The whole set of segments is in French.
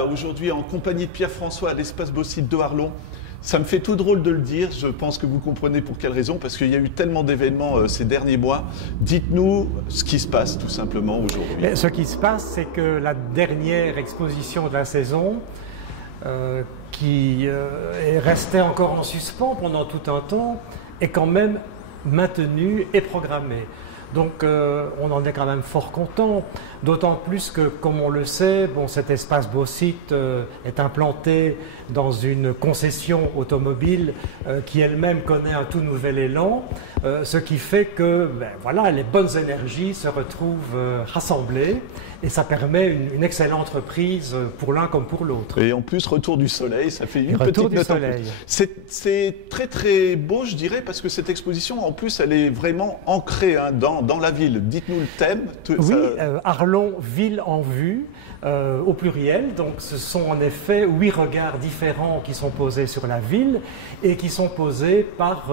Aujourd'hui, en compagnie de Pierre-François à l'espace Beausite de Arlon. Ça me fait tout drôle de le dire, je pense que vous comprenez pour quelle raison, parce qu'il y a eu tellement d'événements ces derniers mois. Dites-nous ce qui se passe tout simplement aujourd'hui. Ce qui se passe, c'est que la dernière exposition de la saison, qui est restée encore en suspens pendant tout un temps, est quand même maintenue et programmée. Donc on en est quand même fort content, d'autant plus que, comme on le sait, cet espace Beausite est implanté dans une concession automobile qui elle-même connaît un tout nouvel élan, ce qui fait que les bonnes énergies se retrouvent rassemblées et ça permet une excellente reprise pour l'un comme pour l'autre. Et en plus, retour du soleil, ça fait une retour petite du note soleil. C'est très très beau, je dirais, parce que cette exposition, en plus, elle est vraiment ancrée dans la ville. Dites-nous le thème. Oui, Arlon, ville en vue, au pluriel. Donc ce sont en effet 8 regards différents qui sont posés sur la ville et qui sont posés par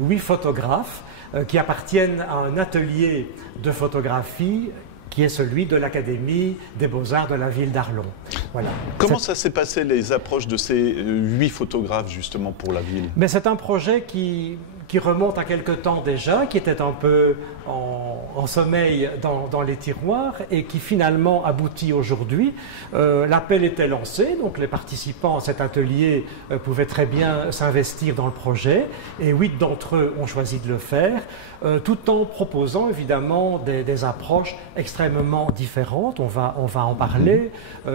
8 photographes qui appartiennent à un atelier de photographie qui est celui de l'Académie des Beaux-Arts de la ville d'Arlon. Voilà. Comment ça s'est passé, les approches de ces 8 photographes, justement, pour la ville? Mais c'est un projet qui remonte à quelque temps déjà, qui était un peu en sommeil dans les tiroirs et qui finalement aboutit aujourd'hui. L'appel était lancé, donc les participants à cet atelier pouvaient très bien s'investir dans le projet et 8 d'entre eux ont choisi de le faire, tout en proposant évidemment des approches extrêmement différentes. On va en parler,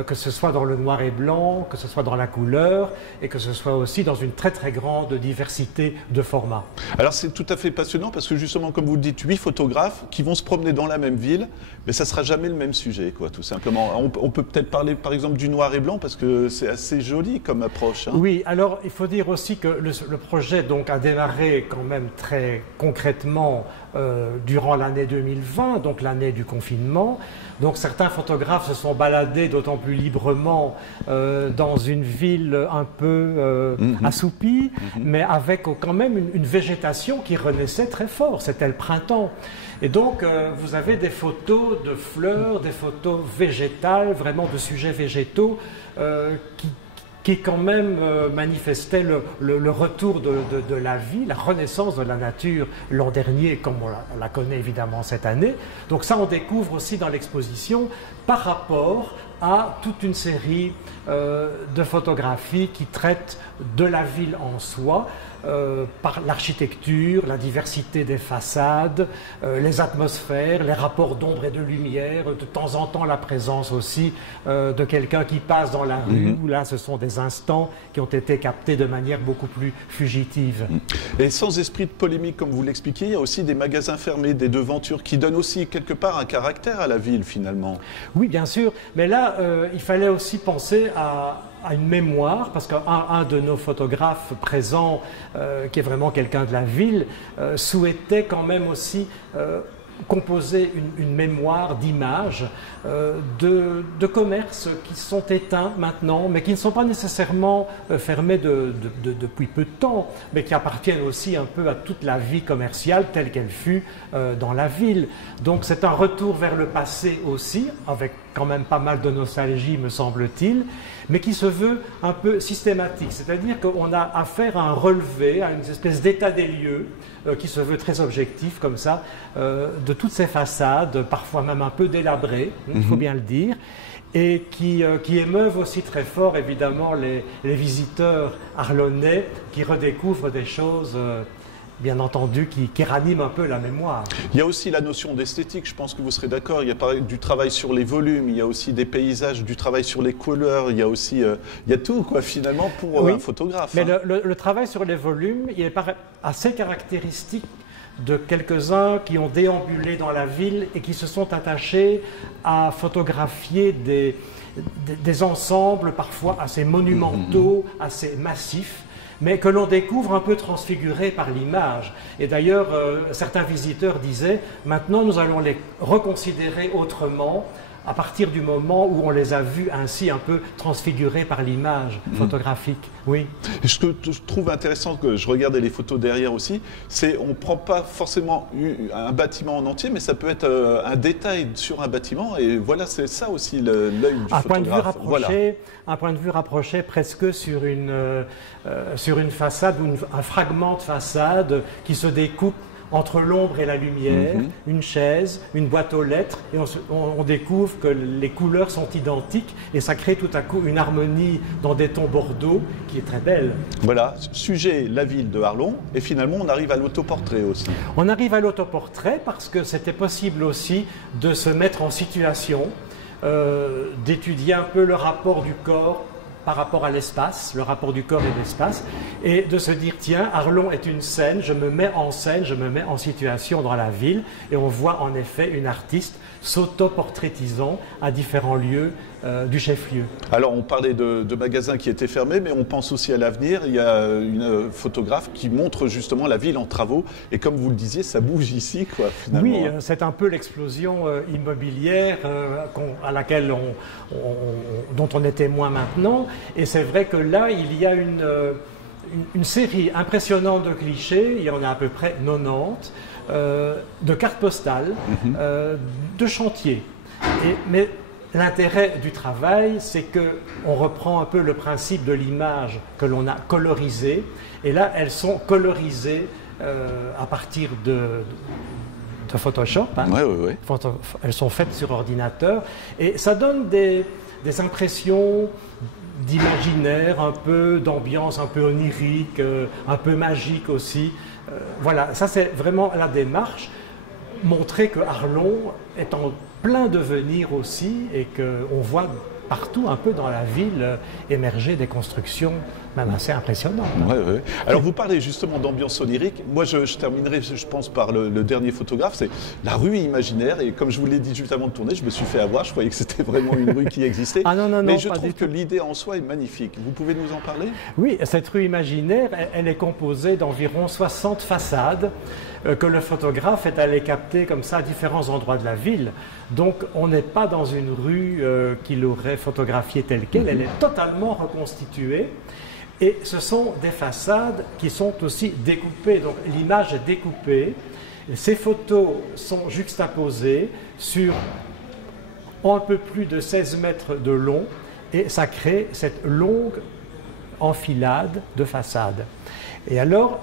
que ce soit dans le noir et blanc, que ce soit dans la couleur et que ce soit aussi dans une très très grande diversité de formats. Alors c'est tout à fait passionnant parce que justement, comme vous le dites, 8 photographes qui vont se promener dans la même ville, mais ça ne sera jamais le même sujet, quoi, tout simplement. On peut peut-être parler par exemple du noir et blanc parce que c'est assez joli comme approche. Oui, alors il faut dire aussi que le projet donc, a démarré quand même très concrètement durant l'année 2020, donc l'année du confinement. Donc certains photographes se sont baladés d'autant plus librement dans une ville un peu assoupie, mais avec quand même une végétation qui renaissait très fort. C'était le printemps. Et donc vous avez des photos de fleurs, des photos végétales, vraiment de sujets végétaux qui quand même manifestait le retour de la vie, la renaissance de la nature l'an dernier, comme on la connaît évidemment cette année. Donc ça, on découvre aussi dans l'exposition par rapport à toute une série de photographies qui traitent de la ville en soi, par l'architecture, la diversité des façades, les atmosphères, les rapports d'ombre et de lumière, de temps en temps la présence aussi de quelqu'un qui passe dans la rue, où là ce sont des instants qui ont été captés de manière beaucoup plus fugitive. Et sans esprit de polémique, comme vous l'expliquiez, il y a aussi des magasins fermés, des devantures qui donnent aussi quelque part un caractère à la ville finalement. Oui, bien sûr, mais là il fallait aussi penser à une mémoire, parce qu'un de nos photographes présents, qui est vraiment quelqu'un de la ville, souhaitait quand même aussi composer une mémoire d'images de commerces qui sont éteints maintenant, mais qui ne sont pas nécessairement fermés depuis peu de temps, mais qui appartiennent aussi un peu à toute la vie commerciale telle qu'elle fut dans la ville. Donc c'est un retour vers le passé aussi, avec quand même pas mal de nostalgie, me semble-t-il, mais qui se veut un peu systématique. C'est-à-dire qu'on a affaire à un relevé, à une espèce d'état des lieux qui se veut très objectif, comme ça, de toutes ces façades, parfois même un peu délabrées, il faut bien le dire, et qui émeuvent aussi très fort, évidemment, les visiteurs arlonnais qui redécouvrent des choses bien entendu, qui ranime un peu la mémoire. Il y a aussi la notion d'esthétique, je pense que vous serez d'accord. Il y a du travail sur les volumes, il y a aussi des paysages, du travail sur les couleurs, il y a aussi il y a tout, quoi, finalement, pour un photographe. Mais le travail sur les volumes, il est assez caractéristique de quelques-uns qui ont déambulé dans la ville et qui se sont attachés à photographier des ensembles parfois assez monumentaux, assez massifs, mais que l'on découvre un peu transfigurés par l'image. Et d'ailleurs, certains visiteurs disaient « Maintenant, nous allons les reconsidérer autrement, à partir du moment où on les a vus ainsi un peu transfigurés par l'image photographique. Oui. Et ce que je trouve intéressant, que je regardais les photos derrière aussi, c'est on ne prend pas forcément un bâtiment en entier, mais ça peut être un détail sur un bâtiment. Et voilà, c'est ça aussi l'œil du photographe. Un point de vue rapproché presque sur une façade ou un fragment de façade qui se découpe entre l'ombre et la lumière, une chaise, une boîte aux lettres, et on découvre que les couleurs sont identiques, et ça crée tout à coup une harmonie dans des tons bordeaux qui est très belle. Voilà, sujet, la ville de Arlon, et finalement on arrive à l'autoportrait aussi. On arrive à l'autoportrait parce que c'était possible aussi de se mettre en situation, d'étudier un peu le rapport du corps par rapport à l'espace, le rapport du corps et de l'espace, et de se dire, tiens, Arlon est une scène, je me mets en scène, je me mets en situation dans la ville, et on voit en effet une artiste s'auto-portraitisant à différents lieux du chef-lieu. Alors on parlait de magasins qui étaient fermés, mais on pense aussi à l'avenir. Il y a une photographe qui montre justement la ville en travaux, et comme vous le disiez, ça bouge ici, quoi, finalement. Oui, c'est un peu l'explosion immobilière dont on est témoin maintenant, et c'est vrai que là, il y a une série impressionnante de clichés, il y en a à peu près 90, de cartes postales, de chantiers. Mais l'intérêt du travail, c'est qu'on reprend un peu le principe de l'image que l'on a colorisée, et là, elles sont colorisées à partir de Photoshop. Hein. Ouais. Elles sont faites sur ordinateur, et ça donne des impressions d'imaginaire, un peu d'ambiance, un peu onirique, un peu magique aussi. Voilà, ça c'est vraiment la démarche, montrer que Arlon est en plein devenir aussi, et qu'on voit partout un peu dans la ville émerger des constructions même assez impressionnantes. Ouais. Alors vous parlez justement d'ambiance onirique. Moi je terminerai, je pense, par le dernier photographe, c'est la rue imaginaire, et comme je vous l'ai dit juste avant de tourner, je me suis fait avoir, je croyais que c'était vraiment une rue qui existait. Mais je trouve que l'idée en soi est magnifique. Vous pouvez nous en parler? Oui, cette rue imaginaire, elle est composée d'environ 60 façades que le photographe est allé capter comme ça à différents endroits de la ville. Donc on n'est pas dans une rue qu'il aurait photographiée telle qu'elle, elle est totalement reconstituée. Et ce sont des façades qui sont aussi découpées, donc l'image est découpée. Ces photos sont juxtaposées sur un peu plus de 16 mètres de long, et ça crée cette longue enfilade de façades. Et alors,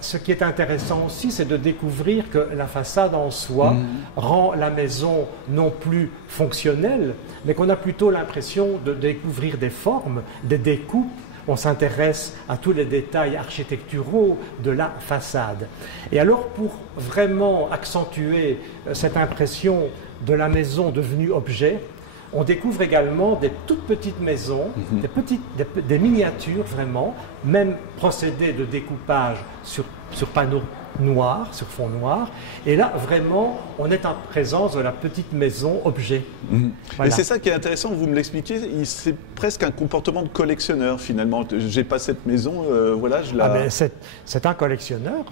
ce qui est intéressant aussi, c'est de découvrir que la façade en soi rend la maison non plus fonctionnelle, mais qu'on a plutôt l'impression de découvrir des formes, des découpes. On s'intéresse à tous les détails architecturaux de la façade. Et alors, pour vraiment accentuer cette impression de la maison devenue objet, on découvre également des toutes petites maisons, des miniatures vraiment, même procédés de découpage sur panneaux noirs, sur fond noir. Et là, vraiment, on est en présence de la petite maison objet. Voilà. Et c'est ça qui est intéressant, vous me l'expliquez, c'est presque un comportement de collectionneur finalement. J'ai pas cette maison, voilà, je la... c'est un collectionneur,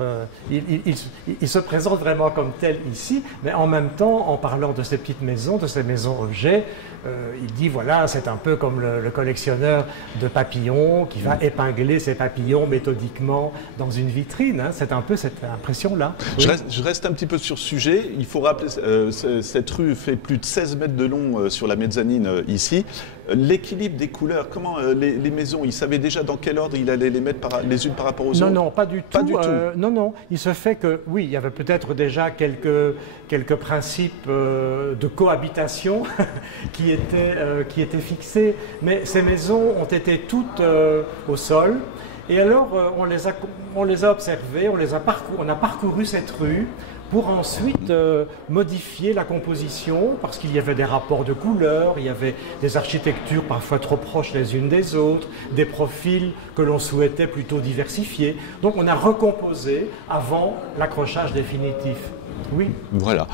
il se présente vraiment comme tel ici, mais en même temps, en parlant de ces petites maisons, de ces maisons objets, il dit voilà, c'est un peu comme le collectionneur de papillons qui va épingler ses papillons méthodiquement dans une vitrine. Hein. C'est un peu cette impression-là. Oui. Je reste un petit peu sur ce sujet. Il faut rappeler, cette rue fait plus de 16 mètres de long sur la mezzanine ici. L'équilibre des couleurs, comment les maisons, ils savaient déjà dans quel ordre il allait les mettre les unes par rapport aux autres? Non, pas du tout. Non, il se fait que, oui, il y avait peut-être déjà quelques principes de cohabitation qui étaient fixés, mais ces maisons ont été toutes au sol. Et alors, on les a observées, on a parcouru cette rue pour ensuite modifier la composition, parce qu'il y avait des rapports de couleurs, il y avait des architectures parfois trop proches les unes des autres, des profils que l'on souhaitait plutôt diversifier. Donc on a recomposé avant l'accrochage définitif. Oui. Voilà.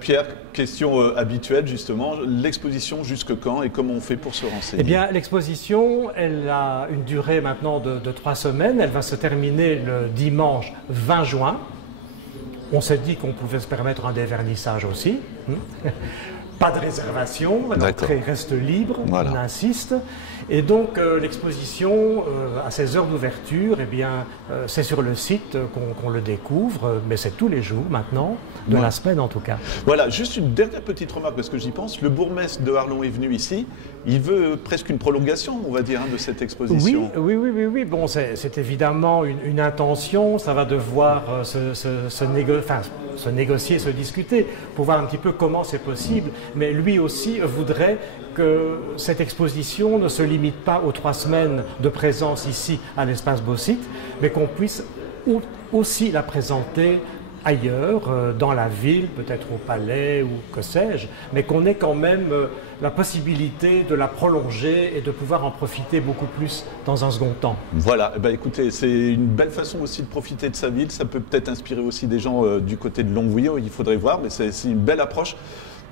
Pierre, question habituelle justement, l'exposition jusque quand et comment on fait pour se renseigner? Eh bien, l'exposition, elle a une durée maintenant de 3 semaines, elle va se terminer le dimanche 20 juin. On s'est dit qu'on pouvait se permettre un dévernissage aussi. pas de réservation, l'entrée reste libre, on insiste. Et donc l'exposition, à ses heures d'ouverture, eh bien, c'est sur le site qu'on le découvre, mais c'est tous les jours maintenant, de la semaine en tout cas. Voilà, juste une dernière petite remarque, parce que j'y pense, le bourgmestre de Arlon est venu ici, il veut presque une prolongation, on va dire, de cette exposition. Oui. Bon, c'est évidemment une intention, ça va devoir se négocier, se discuter, pour voir un petit peu comment c'est possible, mais lui aussi voudrait que cette exposition ne se limite pas aux 3 semaines de présence ici à l'espace Beausite, mais qu'on puisse aussi la présenter ailleurs, dans la ville, peut-être au palais ou que sais-je, mais qu'on ait quand même la possibilité de la prolonger et de pouvoir en profiter beaucoup plus dans un second temps. Voilà, écoutez, c'est une belle façon aussi de profiter de sa ville, ça peut peut-être inspirer aussi des gens du côté de Longwy, il faudrait voir, mais c'est une belle approche.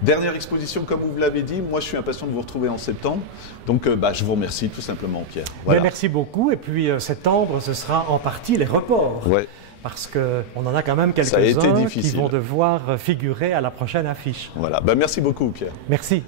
Dernière exposition, comme vous l'avez dit, moi je suis impatient de vous retrouver en septembre, donc je vous remercie tout simplement, Pierre. Voilà. Merci beaucoup, et puis septembre, ce sera en partie les reports. Ouais. Parce qu'on en a quand même quelques-uns qui vont devoir figurer à la prochaine affiche. Voilà, merci beaucoup Pierre. Merci.